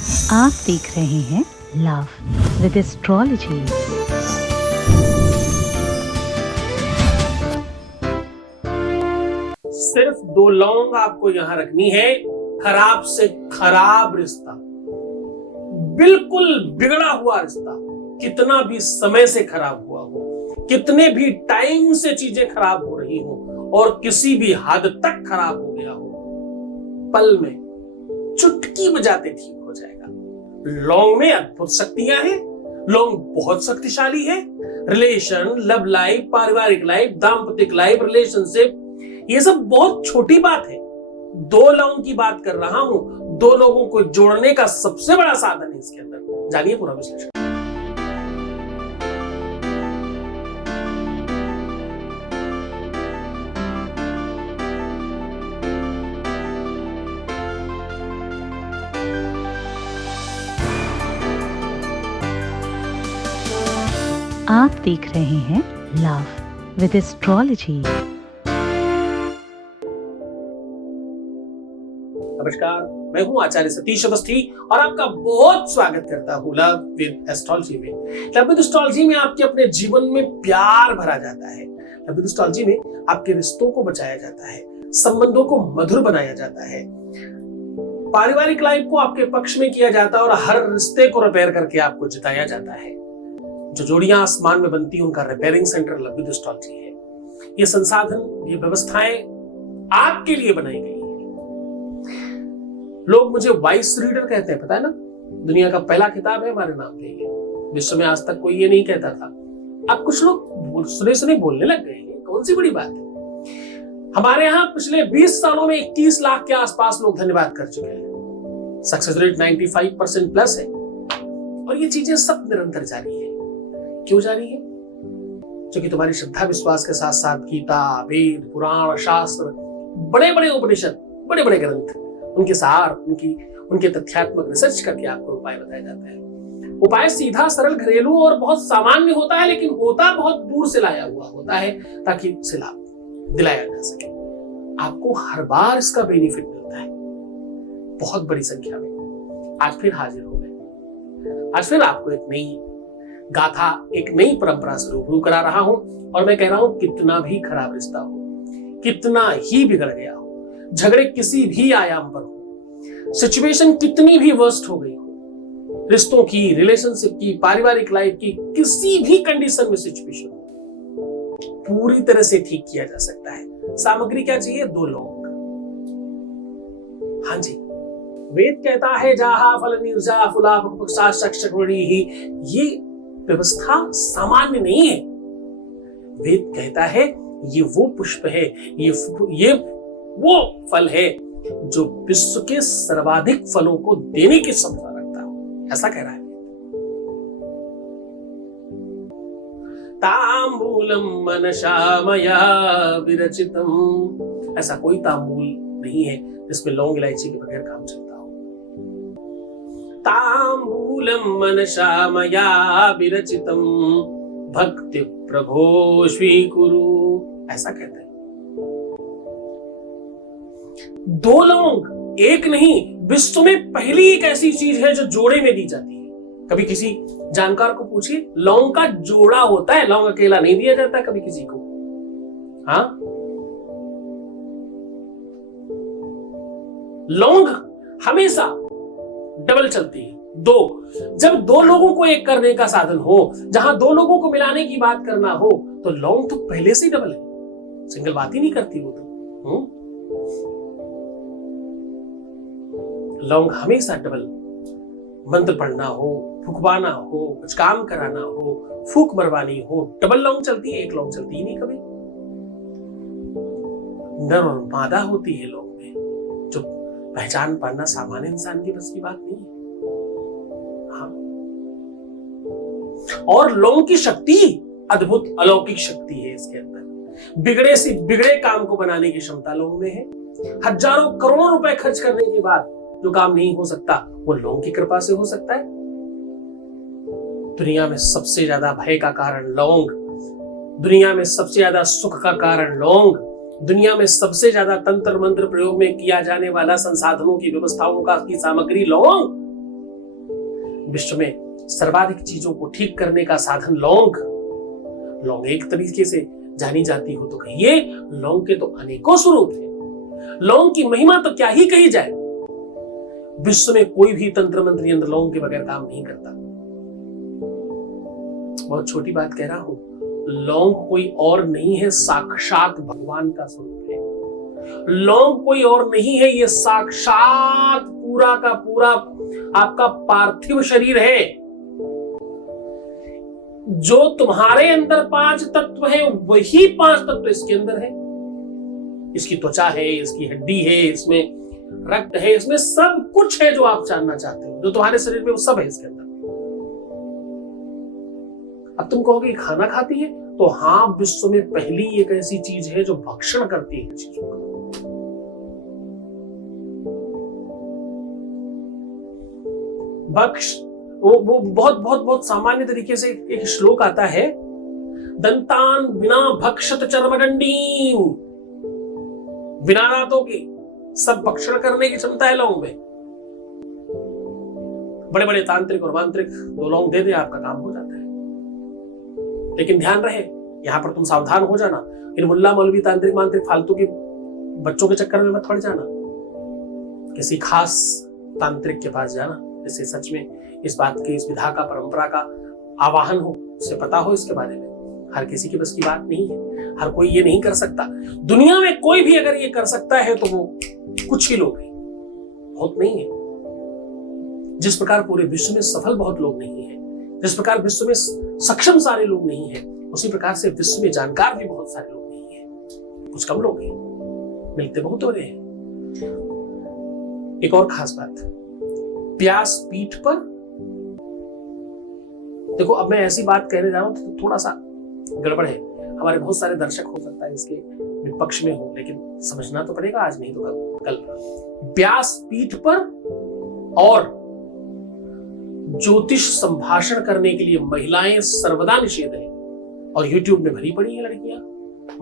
आप देख रहे हैं लव विद एस्ट्रोलॉजी। सिर्फ 2 लौंग आपको यहां रखनी है। खराब से खराब रिश्ता, बिल्कुल बिगड़ा हुआ रिश्ता, कितना भी समय से खराब हुआ हो, कितने भी टाइम से चीजें खराब हो रही हो और किसी भी हद तक खराब हो गया हो, पल में चुटकी बजाते ठीक हो जाएगा। लौंग में अद्भुत शक्तियां हैं। लौंग बहुत शक्तिशाली है। रिलेशन, लव लाइफ, पारिवारिक लाइफ, दाम्पतिक लाइफ, रिलेशनशिप, ये सब बहुत छोटी बात है। 2 लौंग की बात कर रहा हूं। 2 लोगों को जोड़ने का सबसे बड़ा साधन है इसके अंदर। जानिए पूरा विश्लेषण। आप देख रहे हैं लव विद एस्ट्रोलॉजी। नमस्कार, मैं हूं आचार्य सतीश अवस्थी और आपका बहुत स्वागत करता हूं लव विद एस्ट्रोलॉजी में। लव विद एस्ट्रोलॉजी में आपके अपने जीवन में प्यार भरा जाता है। लव विद एस्ट्रोलॉजी में आपके रिश्तों को बचाया जाता है, संबंधों को मधुर बनाया जाता है, पारिवारिक लाइफ को आपके पक्ष में किया जाता है और हर रिश्ते को रिपेयर करके आपको जिताया जाता है। जो जोड़ियां आसमान में बनती हैं उनका repairing centre love with astrology है। ये संसाधन, ये व्यवस्थाएं आपके लिए बनाई गई हैं। लोग मुझे वॉइस रीडर कहते हैं, पता है ना? दुनिया का पहला किताब है हमारे नाम पे। विश्व में आज तक कोई ये नहीं कहता था। अब कुछ लोग सुने सुने बोलने लग गए हैं। कौन सी बड़ी बात है। हमारे यहाँ पिछले 20 सालों में 21 लाख के आसपास लोग धन्यवाद कर चुके हैं। सक्सेस रेट 95% प्लस है और ये चीजें सब निरंतर जारी है। क्यों जारी है? क्योंकि तुम्हारी श्रद्धा विश्वास के साथ साथ गीता, वेद, पुराण, शास्त्र, बड़े बड़े उपनिषद, बड़े बड़े ग्रंथ, उनके सार, उनके तथ्यात्मक रिसर्च करके आपको उपाय बताया जाता है। उपाय सीधा, सरल, घरेलू और बहुत सामान्य होता है, लेकिन होता बहुत दूर से लाया हुआ होता है ताकि उसे लाभ दिलाया जा सके। आपको हर बार इसका बेनिफिट मिलता है बहुत बड़ी संख्या में। आज फिर हाजिर हो गए। आज फिर आपको एक नई गाथा, एक नई परंपरा से रूबरू करा रहा हूं और मैं कह रहा हूं, कितना भी खराब रिश्ता हो, कितना ही बिगड़ गया हो, झगड़े किसी भी आयाम पर हो, सिचुएशन कितनी भी वर्स्ट हो गई हो, रिश्तों की, रिलेशनशिप की, पारिवारिक लाइफ की किसी भी कंडीशन में सिचुएशन पूरी तरह से ठीक किया जा सकता है। सामग्री क्या चाहिए? 2 लौंग। हाँ जी, वेद कहता है जाहा फल निर्जा फुला पक्षा शक्षकवणी ही। ये व्यवस्था सामान्य नहीं है। वेद कहता है ये वो पुष्प है, ये वो फल है जो विश्व के सर्वाधिक फलों को देने की क्षमता रखता है। ऐसा कह रहा है। तांबूलम मनसा मया विरचितम। ऐसा कोई तांबूल नहीं है जिसमें लौंग इलायची के बगैर काम चलता हो। तांबूलम मनसा मया विरचितम भक्ति प्रभो स्वीकुरु। ऐसा कहते हैं। 2 लौंग, एक नहीं, विश्व में पहली एक ऐसी चीज है जो जोड़े में दी जाती है। कभी किसी जानकार को पूछिए, लौंग का जोड़ा होता है, लौंग अकेला नहीं दिया जाता कभी किसी को। हाँ, लौंग हमेशा डबल चलती है। 2, जब 2 लोगों को एक करने का साधन हो, जहां 2 लोगों को मिलाने की बात करना हो, तो लौंग तो पहले से ही डबल है। सिंगल बात ही नहीं करती वो तो। लौंग हमेशा डबल। मंत्र पढ़ना हो, फुकवाना हो, कुछ काम कराना हो, फूक मरवानी हो, डबल लौंग चलती है, एक लौंग चलती ही नहीं कभी। नर और मादा होती है लौंग में, जो पहचान पाना सामान्य इंसान की बस की बात नहीं है। हाँ, और लौंग की शक्ति अद्भुत अलौकिक शक्ति है इसके अंदर। बिगड़े से बिगड़े काम को बनाने की क्षमता लौंग में है। हजारों करोड़ों रुपए खर्च करने के बाद जो काम नहीं हो सकता वो लौंग की कृपा से हो सकता है। दुनिया में सबसे ज्यादा भय का कारण लौंग, दुनिया में सबसे ज्यादा सुख का कारण लौंग, दुनिया में सबसे ज्यादा तंत्र मंत्र प्रयोग में किया जाने वाला संसाधनों की व्यवस्थाओं का की सामग्री लौंग। विश्व में सर्वाधिक चीजों को ठीक करने का साधन लौंग एक तरीके से जानी जाती हो तो कहिए, लौंग के तो अनेकों स्वरूप हैं। लौंग की महिमा तो क्या ही कही जाए। विश्व में कोई भी तंत्र मंत्र यंत्र लौंग के बगैर काम नहीं करता। बहुत छोटी बात कह रहा हूं, लौंग कोई और नहीं है, साक्षात भगवान का स्वरूप है। लौंग कोई और नहीं है, ये साक्षात पूरा का पूरा आपका पार्थिव शरीर है। जो तुम्हारे अंदर 5 तत्व है, वही 5 तत्व इसके अंदर है। इसकी त्वचा है, इसकी हड्डी है, इसमें रक्त है, इसमें सब कुछ है जो आप जानना चाहते हो, जो तुम्हारे शरीर में वो सब है इसके अंदर। अब तुम कहोगे खाना खाती है, तो हाँ, विश्व में पहली एक ऐसी चीज है जो भक्षण करती है चीजों का। भक्ष वो बहुत बहुत बहुत सामान्य तरीके से एक श्लोक आता है, दंतान बिना भक्षत चर्मगंडीम, बिना दांतों के सब भक्षण करने की क्षमता है लौंग में। बड़े बड़े तांत्रिक और मांत्रिक 2 लौंग दे दे, आपका काम हो जाता है। लेकिन ध्यान रहे, यहां पर तुम सावधान हो जाना, इन मुल्ला मौलवी तांत्रिक मांत्रिक फालतू के बच्चों के चक्कर में मत पड़ जाना। किसी खास तांत्रिक के पास जाना जिससे सच में इस बात की, इस विधा का, परंपरा का आवाहन हो, उसे पता हो इसके बारे में। हर किसी की बस की बात नहीं है, हर कोई ये नहीं कर सकता। दुनिया में कोई भी अगर ये कर सकता है तो वो कुछ ही लोग हैं, बहुत नहीं है। जिस प्रकार पूरे विश्व में सफल बहुत लोग नहीं है, जिस प्रकार विश्व में सक्षम सारे लोग नहीं है, उसी प्रकार से विश्व में जानकार भी बहुत सारे लोग नहीं है। कुछ कम लोग हैं, मिलते बहुत हो रहे हैं। एक और खास बात, व्यास पीठ पर, देखो अब मैं ऐसी बात कहने जा रहा हूं तो थोड़ा सा गड़बड़ है, हमारे बहुत सारे दर्शक हो सकता है इसके विपक्ष में हो, लेकिन समझना तो पड़ेगा, आज नहीं तो कल। व्यास पीठ पर और ज्योतिष संभाषण करने के लिए महिलाएं सर्वदा निषेध है। और यूट्यूब में भरी पड़ी है लड़कियां,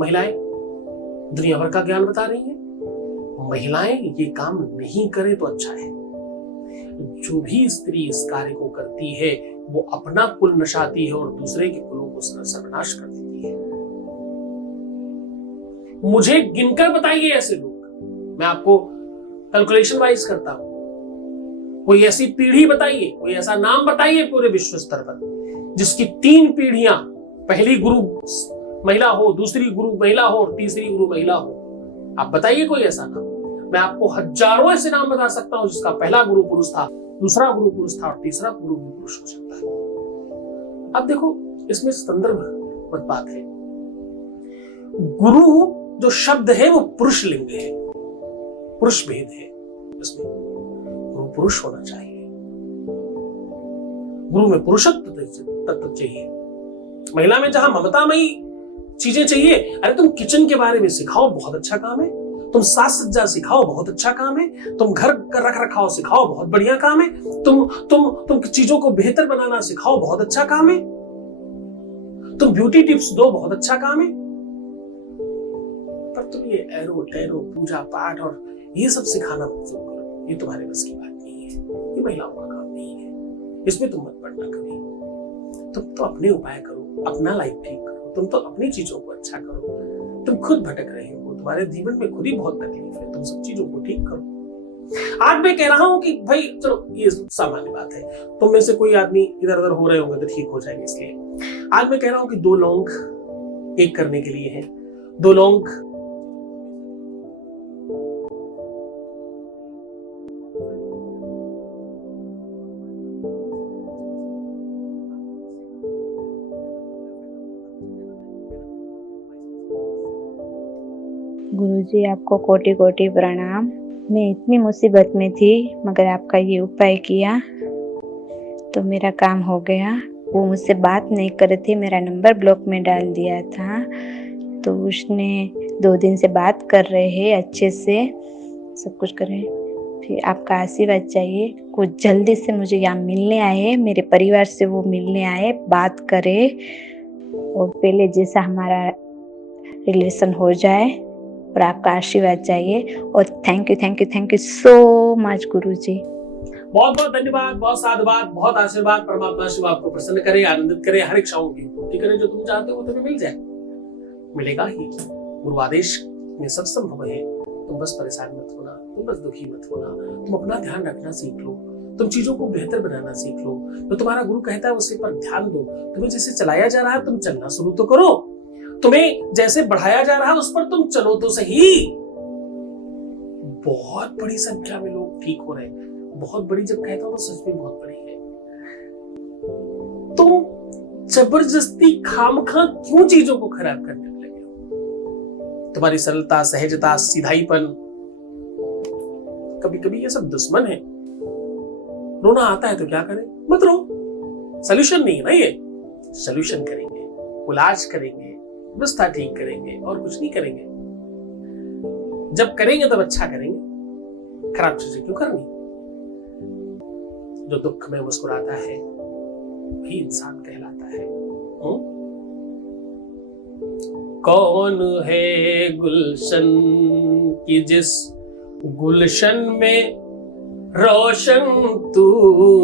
महिलाएं दुनिया भर का ज्ञान बता रही हैं। महिलाएं ये काम नहीं करें तो अच्छा है। जो भी स्त्री इस कार्य को करती है वो अपना कुल नशाती है और दूसरे के कुलों को सर्वनाश कर देती है। मुझे गिनकर बताइए ऐसे लोग, मैं आपको कैलकुलेशन वाइज करता हूं। कोई ऐसी पीढ़ी बताइए, कोई ऐसा नाम बताइए पूरे विश्व स्तर पर जिसकी 3 पीढ़ियां, पहली गुरु महिला हो, दूसरी गुरु महिला हो और तीसरी गुरु महिला हो। आप बताइए कोई ऐसा नाम। मैं आपको हजारों ऐसे नाम बता सकता हूं जिसका पहला गुरु पुरुष था, दूसरा गुरु पुरुष था और तीसरा गुरु भी पुरुष हो सकता है। अब देखो इसमें संदर्भ बात है। गुरु जो शब्द है वो पुरुष लिंग है, पुरुष भेद है, इसमें गुरु पुरुष होना चाहिए। गुरु में पुरुषत्व तत्व चाहिए। महिला में जहां ममतामयी चीजें चाहिए, अरे तुम किचन के बारे में सिखाओ, बहुत अच्छा काम है। तुम साज सज्जा सिखाओ, बहुत अच्छा काम है। तुम घर का रख रखाव सिखाओ, बहुत बढ़िया काम है। तुम चीजों को बेहतर बनाना सिखाओ, बहुत अच्छा काम है। तुम ब्यूटी टिप्स दो, बहुत अच्छा काम है। पर तुम ये एरो टेरो पूजा पाठ और ये सब सिखाना मत शुरू करो, ये तुम्हारे बस की बात नहीं है, ये महिलाओं का काम नहीं है, इसमें तुम मत पड़ना कभी। तुम तो अपने उपाय करो, अपना लाइफ ठीक करो, तुम तो अपनी चीजों को अच्छा करो। तुम खुद भटक रहे हो, तुम्हारे जीवन में खुद ही बहुत तकलीफ है, तुम सब चीजों को ठीक करो। आज मैं कह रहा हूं कि भाई चलो ये सामान्य बात है, तुम में से कोई आदमी इधर उधर हो रहे होंगे तो ठीक हो जाएंगे। इसलिए आज मैं कह रहा हूं कि 2 लौंग एक करने के लिए है। 2 लौंग गुरुजी आपको कोटि कोटि प्रणाम। मैं इतनी मुसीबत में थी मगर आपका ये उपाय किया तो मेरा काम हो गया। वो मुझसे बात नहीं कर रहे थे, मेरा नंबर ब्लॉक में डाल दिया था, तो उसने 2 दिन से बात कर रहे हैं, अच्छे से सब कुछ कर रहे हैं। फिर आपका आशीर्वाद चाहिए, कुछ जल्दी से मुझे यहाँ मिलने आए, मेरे परिवार से वो मिलने आए, बात करे और पहले जैसा हमारा रिलेशन हो जाए। और आपका आशीर्वाद चाहिए। और थैंक यू सो मच गुरुजी। बहुत बहुत धन्यवाद, बहुत साधुवाद, बहुत आशीर्वाद। परमात्मा शिव आपको प्रसन्न करे, आनंदित करे, हर इच्छाओं की पूर्ति करे। जो तुम चाहते हो वो तुम्हें मिल जाए, मिलेगा ही। गुरु आदेश में सब संभव है। तुम बस परेशान मत होना, तुम बस दुखी मत होना, तुम अपना ध्यान रखना सीख लो, तुम चीजों को बेहतर बनाना सीख लो। तो तुम्हारा गुरु कहता है उसी पर ध्यान दो। तुम्हें जैसे चलाया जा रहा है तुम चलना शुरू तो करो, तुम्हें जैसे बढ़ाया जा रहा है उस पर तुम चलो तो सही। बहुत बड़ी संख्या में लोग ठीक हो रहे हैं। बहुत बड़ी जब कहता हूं तो सच में बहुत बड़ी है। तुम जबरदस्ती खामखा क्यों चीजों को खराब करने लगे हो? तुम्हारी सरलता, सहजता, सीधाईपन, कभी कभी ये सब दुश्मन है। रोना आता है तो क्या करें? मत रो। सोल्यूशन नहीं है ना ये। सोल्यूशन करेंगे, इलाज करेंगे, व्यवस्था ठीक करेंगे और कुछ नहीं करेंगे। जब करेंगे तब अच्छा करेंगे, खराब चीजें क्यों करनी? जो दुख में मुस्कुराता है वही इंसान कहलाता है। कौन है गुलशन की जिस गुलशन में रोशन तू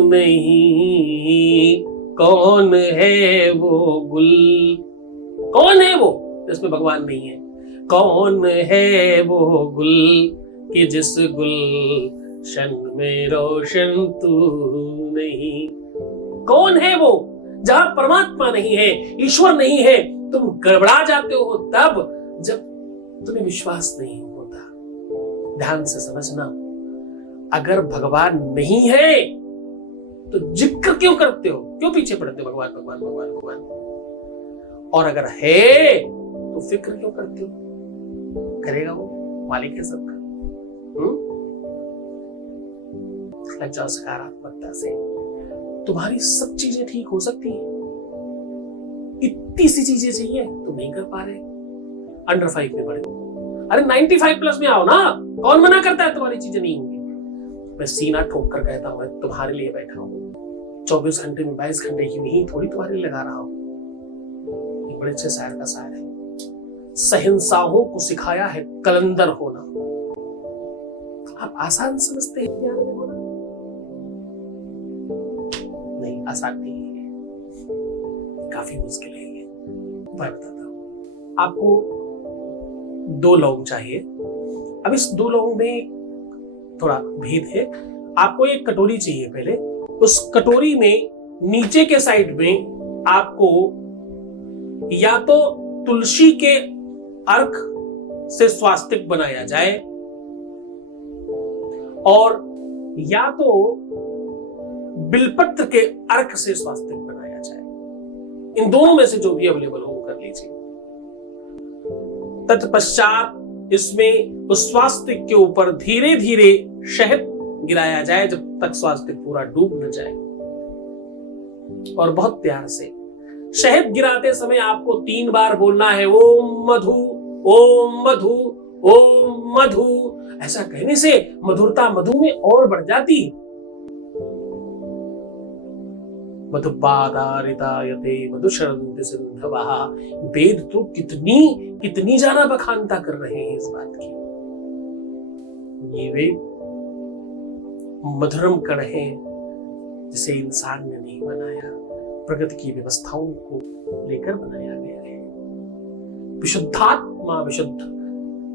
नहीं? कौन है वो गुल, कौन है वो जिसमें भगवान नहीं है? कौन है वो गुल कि जिस गुलशन में रोशन तू नहीं? कौन है वो जहां परमात्मा नहीं है, ईश्वर नहीं है? तुम गड़बड़ा जाते हो तब जब तुम्हें विश्वास नहीं होता। ध्यान से समझना, अगर भगवान नहीं है तो जिक्र क्यों करते हो? क्यों पीछे पड़ते हो भगवान भगवान भगवान भगवान? और अगर है तो फिक्र क्यों करते हो? करेगा वो, मालिक है सबका। लग जाओ सकारात्मकता से, तुम्हारी सब चीजें ठीक हो सकती हैं। इतनी सी चीजें चाहिए, तुम नहीं कर पा रहे। अंडर 5 में पड़े हो, अरे 95 प्लस में आओ ना। कौन मना करता है तुम्हारी चीजें नहीं होंगी? मैं सीना ठोक कर कहता हूं, मैं तुम्हारे लिए बैठा हूं। 24 घंटे में 22 घंटे यूं ही थोड़ी तुम्हारे लिए लगा रहा हूं। ये बड़े अच्छे शायर का शायर है। सहनसाहों को सिखाया है कलंदर होना। आप आसान समझते हैं प्यार में होना? नहीं, आसान नहीं है, काफी मुश्किल है ये। मैं बताता हूं आपको। 2 लौंग चाहिए। अब इस 2 लौंग में थोड़ा भेद है। आपको एक कटोरी चाहिए। पहले उस कटोरी में नीचे के साइड में आपको या तो तुलसी के अर्क से स्वास्तिक बनाया जाए और या तो बिलपत्र के अर्क से स्वास्तिक बनाया जाए। इन दोनों में से जो भी अवेलेबल हो कर लीजिए। तत्पश्चात इसमें उस स्वास्तिक के ऊपर धीरे धीरे शहद गिराया जाए जब तक स्वास्तिक पूरा डूब न जाए। और बहुत प्यार से शहद गिराते समय आपको 3 बार बोलना है, ओम मधु, ओम मधु, ओम मधु। ऐसा कहने से मधुरता मधु में और बढ़ जाती। मधुपादारितायते मधुशरन्ति सिन्धवः। वेद तो कितनी ज्यादा बखानता कर रहे हैं इस बात की। ये वेद मधुरम कण है जिसे इंसान ने नहीं बनाया, प्रकृति की व्यवस्थाओं को लेकर बनाया गया है। विशुद्धात्मा विशुद्ध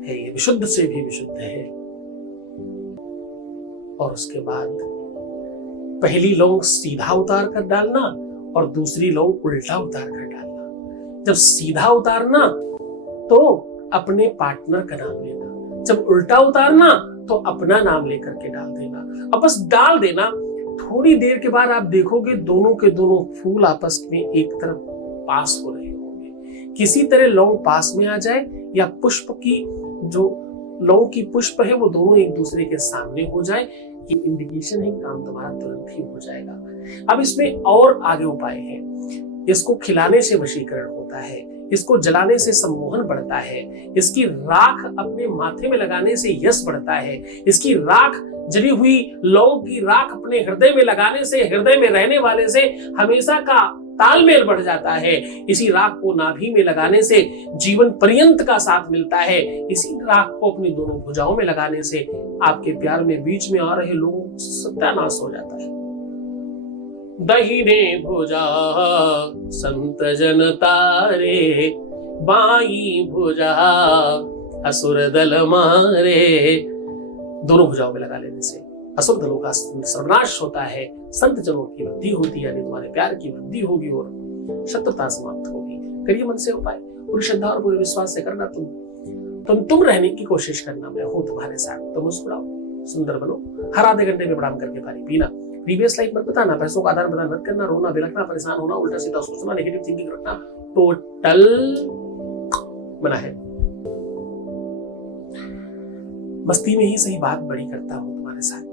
है, ये विशुद्ध से भी विशुद्ध है। और उसके बाद पहली लौंग सीधा उतार कर डालना और दूसरी लौंग उल्टा उतार कर डालना। जब सीधा उतारना तो अपने पार्टनर का नाम लेना, जब उल्टा उतारना तो अपना नाम लेकर के डाल देना। अब बस डाल देना। थोड़ी देर के बाद आप देखोगे दोनों के दोनों फूल आपस में एक तरफ पास हो रहे होंगे। किसी तरह लौंग पास में आ जाए या पुष्प की जो लौंग की पुष्प है वो दोनों एक दूसरे के सामने हो जाए, ये इंडिकेशन है काम तुम्हारा तुरंत ही हो जाएगा। अब इसमें और आगे उपाय है। इसको खिलाने से वशीकरण होता है, इसको जलाने से सम्मोहन बढ़ता है, इसकी राख अपने माथे में लगाने से यश बढ़ता है, इसकी राख जली हुई लौ की राख अपने हृदय में लगाने से, हृदय में रहने वाले से हमेशा का तालमेल बढ़ जाता है। इसी राख को नाभि में लगाने से जीवन पर्यंत का साथ मिलता है। इसी राख को अपनी दोनों भुजाओं में लगाने से आपके प्यार में बीच में आ रहे लोगों को सत्यानाश हो जाता है। दहिने भुजा संत जन तारे, बाई भुजा असुर दल मारे। दोनों भुजाओं में लगा लेने से असुर दलों का सर्वनाश होता है, संत जनों की वृद्धि होती है, यानी तुम्हारे प्यार की वृद्धि होगी और शत्रुता समाप्त होगी। करिए मन से उपाय, पूरी श्रद्धा और पूरे विश्वास से करना। तुम रहने की कोशिश करना, मैं हूं तुम्हारे साथ। तुम मुस्कुराओ, सुंदर बनो, हर आधे घंटे में प्रणाम करके पानी पीना, प्रीवियस लाइफ मत बताना, पैसों का आदान प्रदान मत करना, रोना बिलखना, परेशान होना, उल्टा सीधा सोचना, नेगेटिव थिंकिंग रखना, टोटल मना है। मस्ती में ही सही बात बड़ी करता हूं तुम्हारे साथ,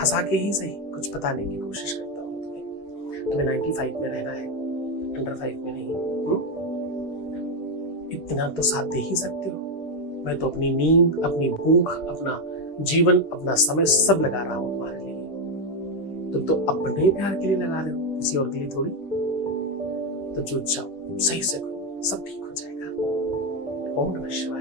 हंसा के ही सही कुछ बताने की कोशिश करता हूं तुम्हें 95 में रहना है, अंडर 5 में नहीं। इतना तो साथ दे ही सकते हो। मैं तो अपनी नींद, अपनी भूख, अपना जीवन, अपना समय सब लगा रहा हूं तुम्हारे लिए। तुम तो अपने प्यार के लिए लगा रहे हो, किसी और के लिए थोड़ी। तो जुट जाओ, सही से करो, सब ठीक हो जाएगा। ओम नमः शिवाय।